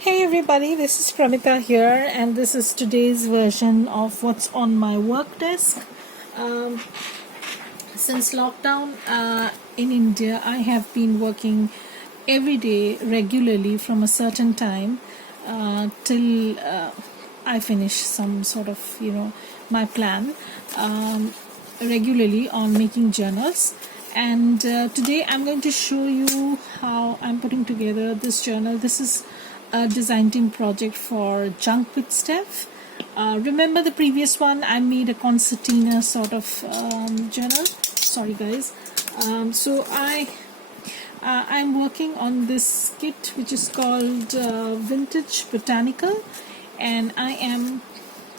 Hey everybody, this is Pramita here, and this is today's version of what's on my work desk. Um, since lockdown in India, I have been working every day regularly from a certain time till I finish some sort of, my plan regularly on making journals. And today I'm going to show you how I'm putting together this journal. This is a design team project for Junk with Steph. Remember the previous one? I made a concertina sort of journal. Sorry guys. So I'm working on this kit which is called Vintage Botanical, and I am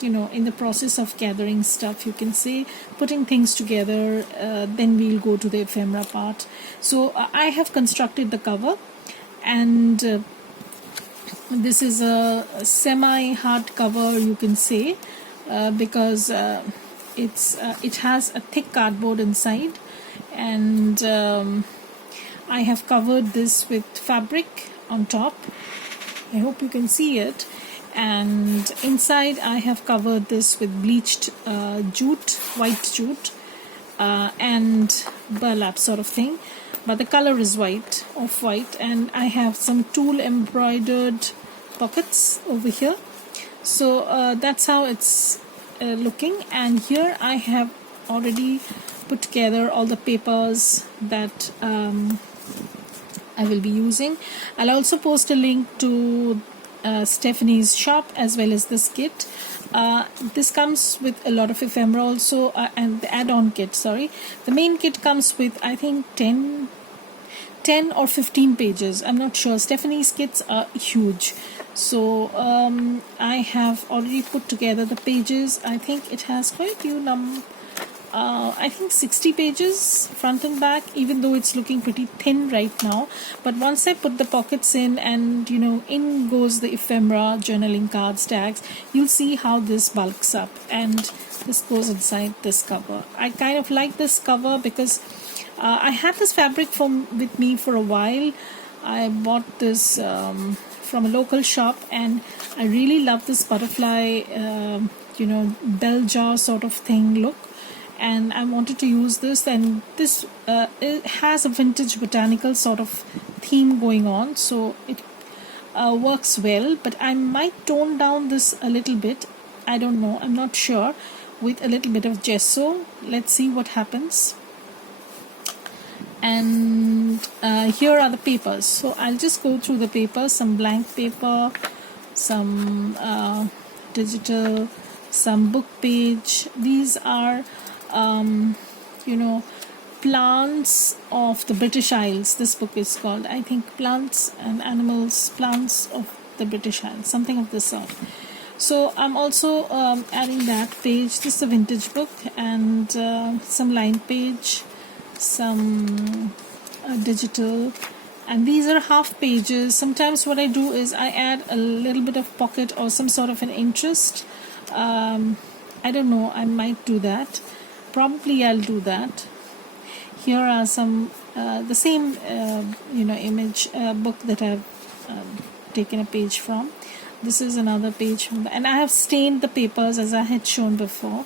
in the process of gathering stuff, you can say, putting things together. Then we'll go to the ephemera part. So I have constructed the cover, and this is a semi-hard cover, you can say, because it has a thick cardboard inside, and I have covered this with fabric on top. I hope you can see it. And inside I have covered this with bleached jute, white jute, and burlap sort of thing, but the color is white, off-white, and I have some tool embroidered pockets over here. So that's how it's looking. And here I have already put together all the papers that I will be using. I'll also post a link to Stephanie's shop as well as this kit. This comes with a lot of ephemera also, and the add-on kit, sorry. The main kit comes with, I think, 10 or 15 pages. I'm not sure. Stephanie's kits are huge. So I have already put together the pages. I think it has quite a few I think 60 pages front and back, even though it's looking pretty thin right now. But once I put the pockets in, and in goes the ephemera, journaling cards, tags, you'll see how this bulks up, and this goes inside this cover. I kind of like this cover because I had this fabric with me for a while. I bought this from a local shop, and I really love this butterfly bell jar sort of thing look, and I wanted to use this. And this it has a vintage botanical sort of theme going on, so it works well. But I might tone down this a little bit, I don't know, I'm not sure, with a little bit of gesso. Let's see what happens. And here are the papers. So I'll just go through the papers. Some blank paper, some digital, some book page. These are plants of the British Isles. This book is called, I think, Plants and Animals, Plants of the British Isles, something of this sort. So I'm also adding that page. This is a vintage book, and some line page, some digital, and these are half pages. Sometimes what I do is I add a little bit of pocket or some sort of an interest. I don't know, I might do that. Probably I'll do that. Here are some the same image book that I've taken a page from. This is another page from and I have stained the papers as I had shown before.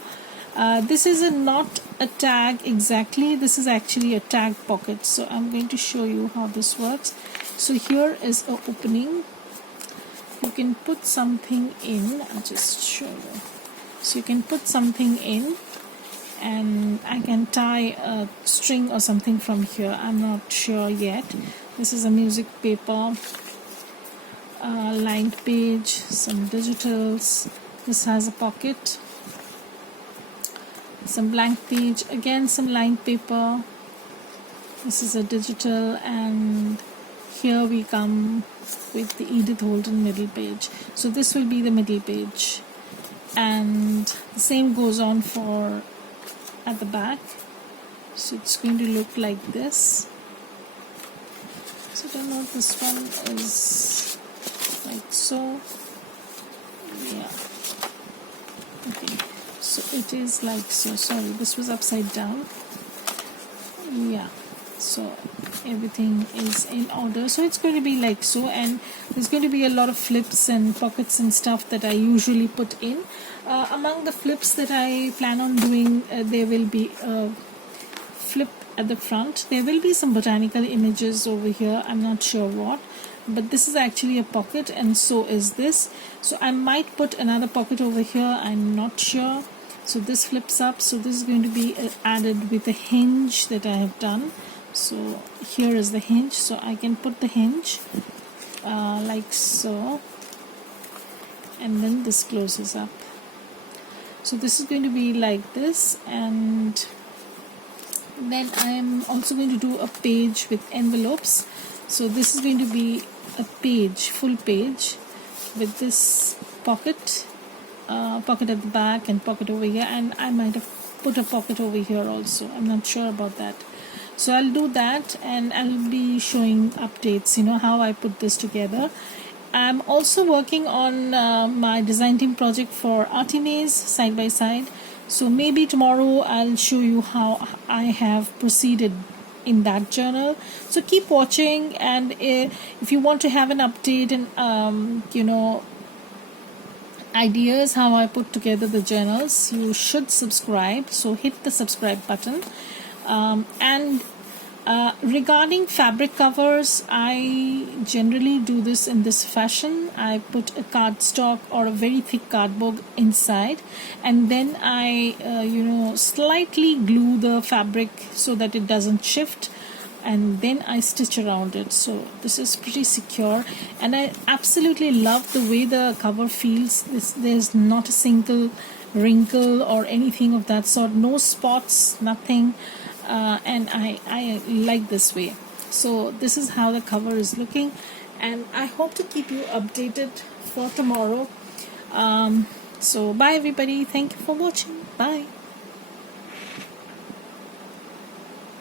This is not a tag exactly. This is actually a tag pocket. So I'm going to show you how this works. So here is an opening. You can put something in. I'll just show you. So you can put something in, and I can tie a string or something from here. I'm not sure yet. This is a music paper, lined page, some digitals. This has a pocket, some blank page, again some lined paper. This is a digital, and here we come with the Edith Holden middle page. So this will be the middle page, and the same goes on for at the back. So it's going to look like this. So I don't know if this one is like so. Yeah. Okay. So it is like so. Sorry, this was upside down. Yeah. So everything is in order. So it's going to be like so, and there's going to be a lot of flips and pockets and stuff that I usually put in. Among the flips that I plan on doing, there will be a flip at the front. There will be some botanical images over here, I'm not sure what, but this is actually a pocket, and so is this. So I might put another pocket over here, I'm not sure. So this flips up, so this is going to be added with a hinge that I have done. So here is the hinge, so I can put the hinge like so, and then this closes up. So this is going to be like this, and then I am also going to do a page with envelopes. So this is going to be a page, full page, with this pocket, pocket at the back and pocket over here, and I might have put a pocket over here also, I'm not sure about that. So I'll do that, and I'll be showing updates, how I put this together. I'm also working on my design team project for Artimaze side by side. So maybe tomorrow I'll show you how I have proceeded in that journal. So keep watching, and if you want to have an update and ideas how I put together the journals, you should subscribe. So hit the subscribe button. And regarding fabric covers, I generally do this in this fashion. I put a cardstock or a very thick cardboard inside, and then I slightly glue the fabric so that it doesn't shift, and then I stitch around it. So this is pretty secure, and I absolutely love the way the cover feels. There's not a single wrinkle or anything of that sort, no spots, nothing. And I like this way. So this is how the cover is looking, and I hope to keep you updated for tomorrow. So bye everybody, thank you for watching, bye.